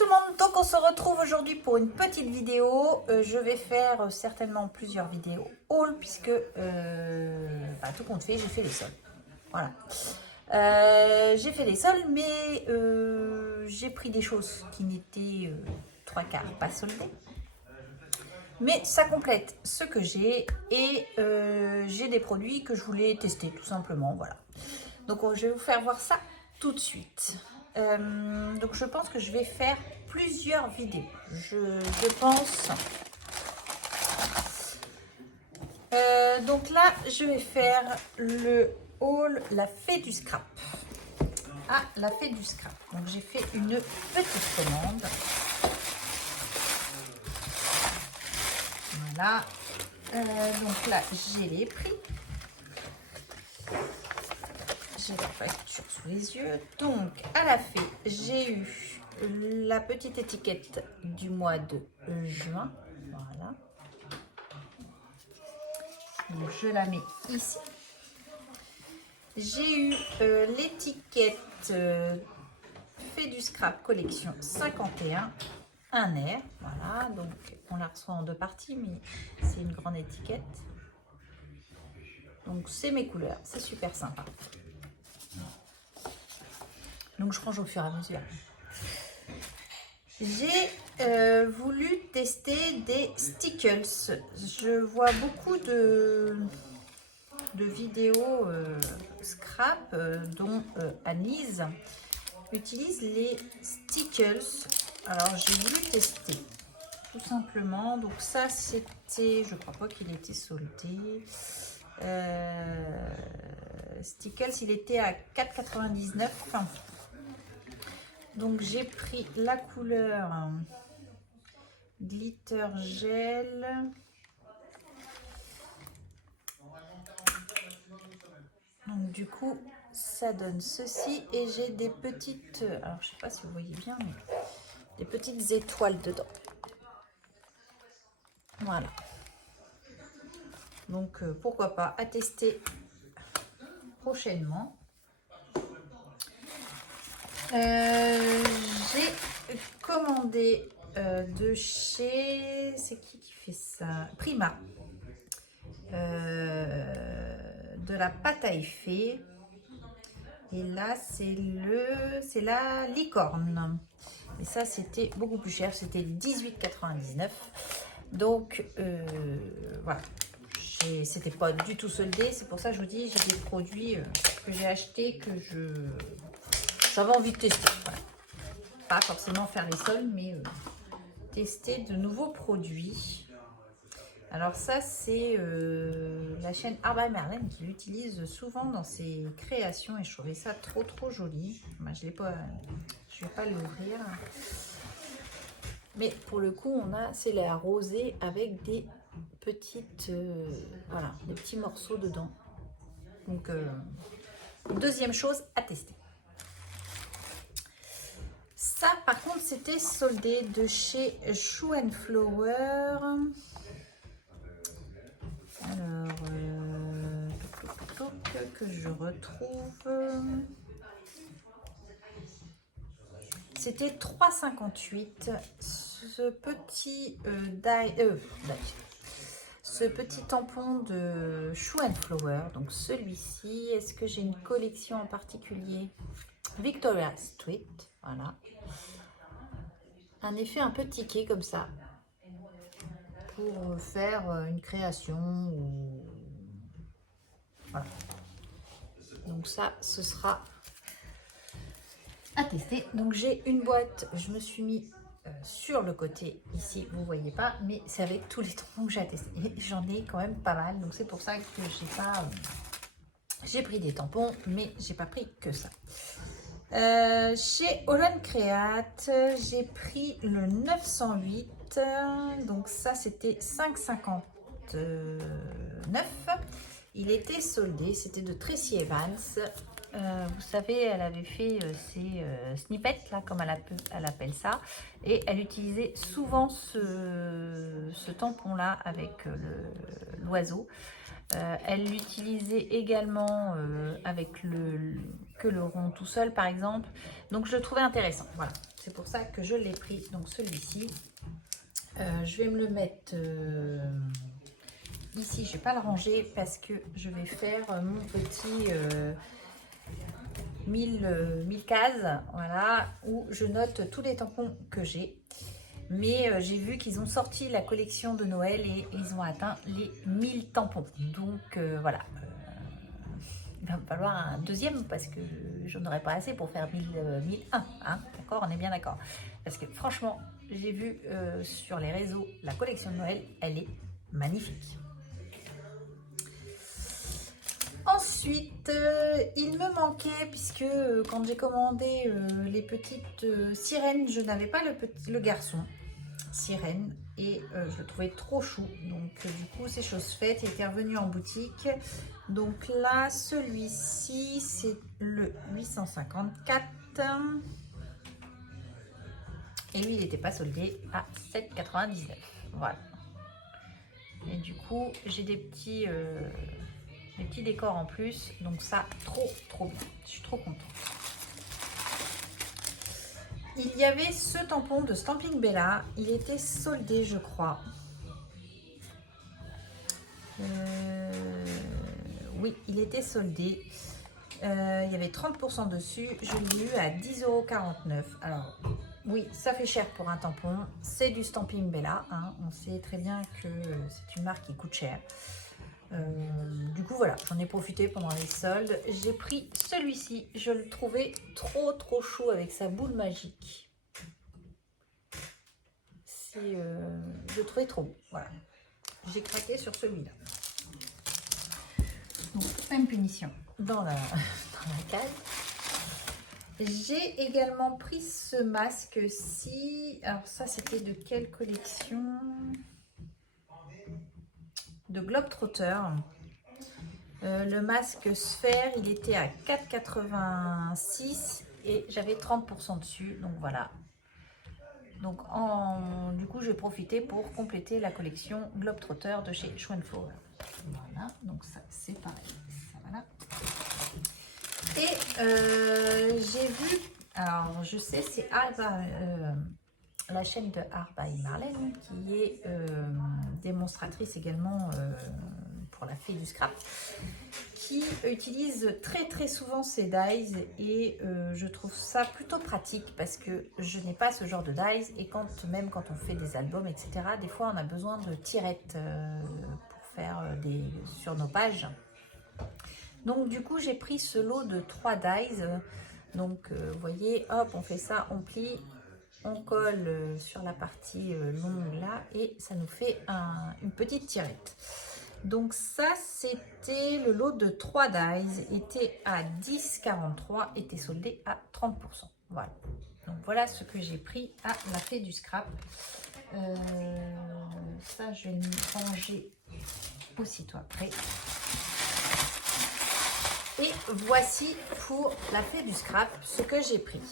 tout le monde, donc on se retrouve aujourd'hui pour une petite vidéo. Je vais faire certainement plusieurs vidéos haul puisque tout compte fait, j'ai fait les soldes. Voilà. J'ai fait les soldes, mais j'ai pris des choses qui n'étaient trois quarts pas soldées. Mais ça complète ce que j'ai et j'ai des produits que je voulais tester tout simplement. Voilà. Donc je vais vous faire voir ça tout de suite. Donc je pense que je vais faire plusieurs vidéos. Je pense. Donc là, je vais faire le haul La Fée du Scrap. Ah, La Fée du Scrap. Donc j'ai fait une petite commande. Voilà. Donc là, j'ai les prix. J'ai la facture sous les yeux. Donc, à la Fée, j'ai eu la petite étiquette du mois de juin. Voilà. Donc, je la mets ici. J'ai eu l'étiquette Fée du Scrap collection 51, un air. Voilà, donc on la reçoit en deux parties, mais c'est une grande étiquette. Donc, c'est mes couleurs, c'est super sympa. Donc je range au fur et à mesure. J'ai voulu tester des stickers. Je vois beaucoup de vidéos scrap dont Anise utilise les stickers. Alors j'ai voulu tester tout simplement. Donc ça c'était, je crois pas qu'il était soldé. Stickers, il était à 4,99 €. Donc j'ai pris la couleur glitter gel. Donc du coup ça donne ceci et j'ai des petites, alors je sais pas si vous voyez bien, mais des petites étoiles dedans. Voilà. Donc pourquoi pas à tester prochainement. J'ai commandé de chez, c'est qui fait ça, Prima, de la pâte à effet. Et là c'est la licorne. Et ça c'était beaucoup plus cher, c'était 18,99 €. Donc voilà, c'était pas du tout soldé. C'est pour ça que je vous dis, j'ai des produits que j'ai achetés que j'avais envie de tester. Voilà. Pas forcément faire les soldes, mais tester de nouveaux produits. Alors ça, c'est la chaîne Art by Merlin qui l'utilise souvent dans ses créations et je trouvais ça trop joli. Moi, je vais pas l'ouvrir. Mais pour le coup, c'est la rosée avec des petites, voilà, des petits morceaux dedans. Donc, deuxième chose à tester. Ça, par contre, c'était soldé de chez Shoe & Flower. Alors, que je retrouve. C'était 3,58 €. Ce petit tampon de Shoe & Flower. Donc celui-ci, est-ce que j'ai une collection en particulier? Victoria Street, voilà. Un effet un peu tiqué comme ça pour faire une création ou voilà. Donc ça, ce sera à tester. Donc j'ai une boîte, je me suis mis sur le côté ici, vous voyez pas, mais c'est avec tous les tampons que j'ai à tester. J'en ai quand même pas mal, donc c'est pour ça que j'ai pris des tampons, mais j'ai pas pris que ça. Chez Holland Create, j'ai pris le 908, donc ça c'était 5,59 €. Il était soldé, c'était de Tracy Evans. Vous savez, elle avait fait ses snippets, là, comme elle appelle ça. Et elle utilisait souvent ce tampon-là avec l'oiseau. Elle l'utilisait également avec le rond tout seul, par exemple. Donc, je le trouvais intéressant. Voilà, c'est pour ça que je l'ai pris. Donc, celui-ci. Je vais me le mettre ici. Je ne vais pas le ranger parce que je vais faire mon petit 1000 cases, voilà, où je note tous les tampons que j'ai. Mais j'ai vu qu'ils ont sorti la collection de Noël et ils ont atteint les 1000 tampons. Donc voilà, il va me falloir un deuxième parce que je n'aurai pas assez pour faire 1001. Hein, d'accord, on est bien d'accord. Parce que franchement, j'ai vu sur les réseaux la collection de Noël, elle est magnifique. Ensuite, il me manquait, puisque quand j'ai commandé les petites sirènes, je n'avais pas le garçon sirène et je le trouvais trop chou. Donc du coup, c'est chose faite, il était revenu en boutique. Donc là, celui-ci, c'est le 854. Et lui, il n'était pas soldé à 7,99. Voilà. Et du coup, j'ai des petits décors en plus, donc ça, trop bien, je suis trop contente. Il y avait ce tampon de Stampin' Bella, il était soldé, je crois. Oui, il était soldé. Il y avait 30% dessus, je l'ai eu à 10,49 €. Alors, oui, ça fait cher pour un tampon, c'est du Stampin' Bella, hein. On sait très bien que c'est une marque qui coûte cher. Du coup voilà, j'en ai profité pendant les soldes. J'ai pris celui-ci, je le trouvais trop chou avec sa boule magique. Je le trouvais trop beau, voilà. J'ai craqué sur celui-là. Donc même punition dans la case. J'ai également pris ce masque-ci. Alors ça, c'était de quelle collection? De Globetrotter. Le masque sphère, il était à 4,86 et j'avais 30% dessus, donc voilà. Donc du coup, j'ai profité pour compléter la collection Globetrotter de chez Schwanflower. Voilà, donc ça c'est pareil. Ça, voilà. Et j'ai vu, alors je sais, c'est la chaîne de Art by Marlène qui est démonstratrice également pour la fée du scrap, qui utilise très souvent ces dies et je trouve ça plutôt pratique parce que je n'ai pas ce genre de dies et même quand on fait des albums, etc., des fois on a besoin de tirettes pour faire sur nos pages. Donc du coup j'ai pris ce lot de 3 dies. Donc vous voyez, hop, on fait ça, on plie, on colle sur la partie longue là et ça nous fait une petite tirette. Donc ça c'était le lot de 3 dies, était à 10,43, était soldé à 30%. Voilà. Donc voilà ce que j'ai pris à la fée du scrap. Ça je vais le ranger aussitôt après. Et voici pour la fée du scrap ce que j'ai pris.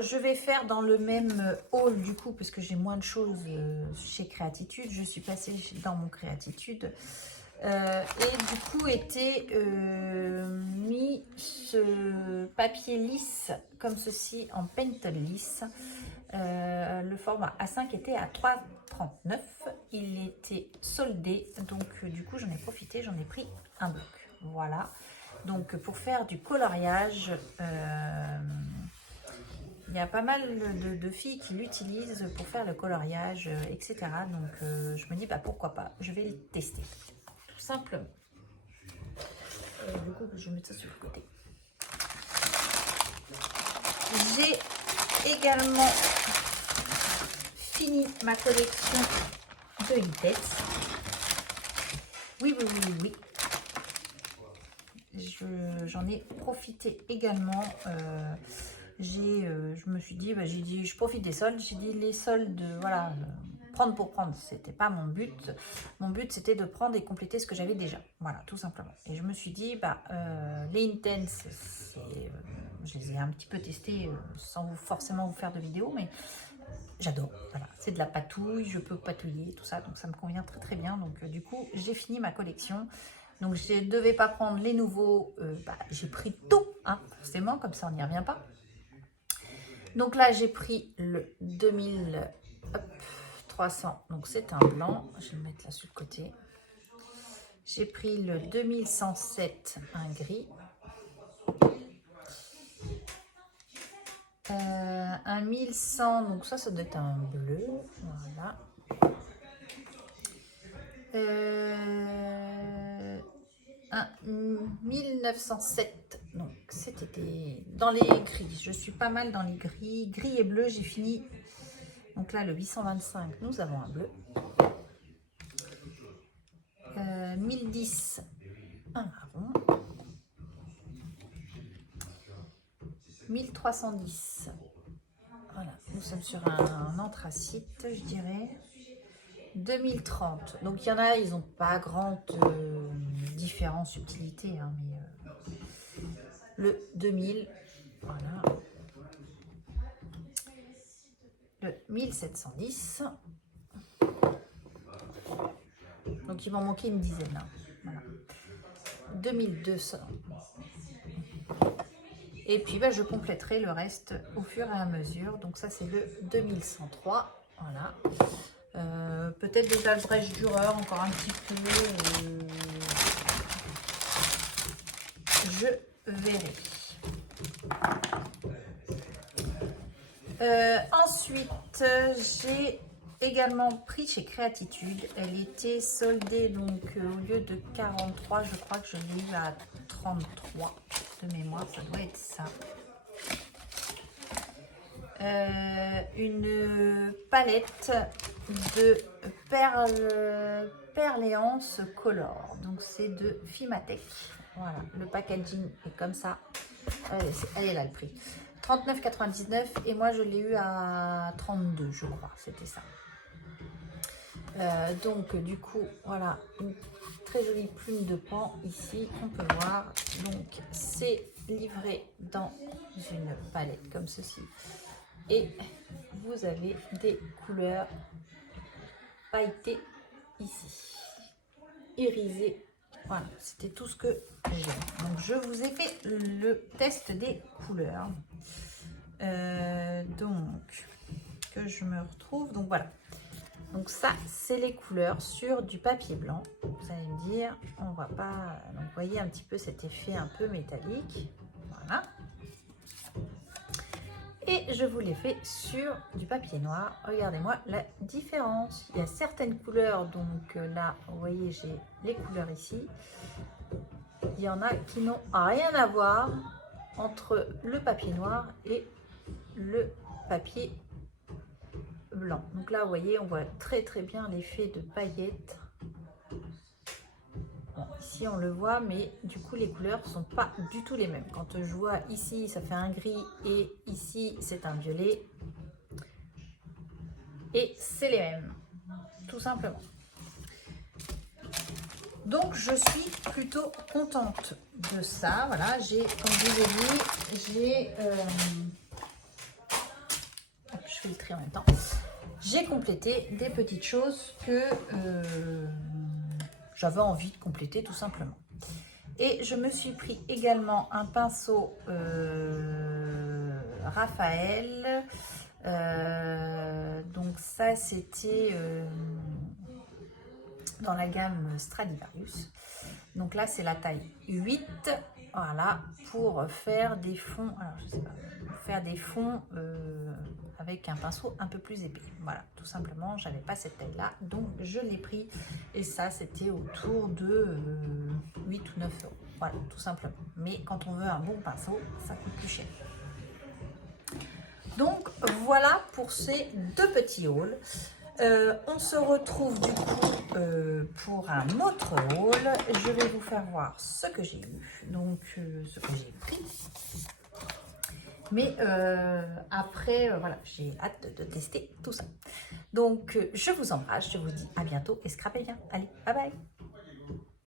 Je vais faire dans le même haul du coup parce que j'ai moins de choses chez Créatitude. Je suis passée dans mon Créatitude et du coup était mis ce papier lisse comme ceci en pentel lisse. Le format A5 était à 3,39. Il était soldé, donc du coup j'en ai profité, j'en ai pris un bloc. Voilà. Donc pour faire du coloriage, il y a pas mal de filles qui l'utilisent pour faire le coloriage, etc. Donc je me dis bah pourquoi pas, je vais le tester tout simplement. Du coup je vais mettre ça sur le côté. J'ai également fini ma collection de Lipettes. Oui. J'en ai profité également. Je me suis dit, je profite des soldes. J'ai dit les soldes, voilà, prendre pour prendre, c'était pas mon but. Mon but, c'était de prendre et compléter ce que j'avais déjà. Voilà, tout simplement. Et je me suis dit, les Intense, je les ai un petit peu testés sans forcément vous faire de vidéo, mais j'adore. Voilà, c'est de la patouille, je peux patouiller, tout ça, donc ça me convient très très bien. Donc du coup, j'ai fini ma collection. Donc je ne devais pas prendre les nouveaux, j'ai pris tout, hein, forcément, comme ça on n'y revient pas. Donc là, j'ai pris le 2300, donc c'est un blanc, je vais le mettre là sur le côté. J'ai pris le 2107, un gris. Un 1100, donc ça doit être un bleu, voilà. Un 1907, donc c'était dans les gris. Je suis pas mal dans les gris, gris et bleu. J'ai fini. Donc là, le 825, nous avons un bleu. 1010, un marron. 1310, voilà, nous sommes sur un anthracite, je dirais. 2030, donc il y en a, ils n'ont pas grande différence, subtilité, hein, mais le 2000, voilà. Le 1710, donc il m'en manquait une dizaine, hein, voilà. 2200, et puis je compléterai le reste au fur et à mesure. Donc ça c'est le 2103, voilà. Peut-être des Albrecht Dürer encore un petit peu, je verrai. Ensuite, j'ai également pris chez Créatitude. Elle était soldée, donc au lieu de 43, je crois que je l'ai eu à 33 de mémoire, ça doit être ça. Une palette de Perléance Color, donc c'est de Fimatech. Voilà, le packaging est comme ça. Elle est là le prix, 39,99, et moi je l'ai eu à 32, je crois, c'était ça. Donc du coup, voilà, une très jolie plume de pan ici, on peut voir. Donc c'est livré dans une palette comme ceci. Et vous avez des couleurs pailletées ici, irisées. Voilà, c'était tout ce que j'ai. Donc je vous ai fait le test des couleurs. Donc que je me retrouve. Donc voilà. Donc ça, c'est les couleurs sur du papier blanc. Vous allez me dire, on va pas. Donc vous voyez un petit peu cet effet un peu métallique. Voilà. Et je vous l'ai fait sur du papier noir. Regardez-moi la différence. Il y a certaines couleurs, donc là, vous voyez, j'ai les couleurs ici. Il y en a qui n'ont rien à voir entre le papier noir et le papier blanc. Donc là, vous voyez, on voit très très bien l'effet de paillettes. Bon, ici, on le voit, mais du coup, les couleurs ne sont pas du tout les mêmes. Quand je vois ici, ça fait un gris et ici, c'est un violet. Et c'est les mêmes, tout simplement. Donc, je suis plutôt contente de ça. Voilà, j'ai, comme je vous ai dit, j'ai... je fais le tri en même temps. J'ai complété des petites choses que j'avais envie de compléter tout simplement. Et je me suis pris également un pinceau Raphaël. Donc ça, c'était dans la gamme Stradivarius. Donc là, c'est la taille 8. Voilà, pour faire des fonds. Alors, je sais pas, faire des fonds avec un pinceau un peu plus épais. Voilà, tout simplement, j'avais pas cette taille là, donc je l'ai pris, et ça c'était autour de 8 ou 9 euros. Voilà, tout simplement. Mais quand on veut un bon pinceau, ça coûte plus cher. Donc voilà pour ces deux petits hauls. On se retrouve du coup pour un autre haul. Je vais vous faire voir ce que j'ai eu, donc ce que j'ai pris. Mais après, voilà, j'ai hâte de tester tout ça. Donc, je vous embrasse, je vous dis à bientôt et scrapez bien. Allez, bye bye.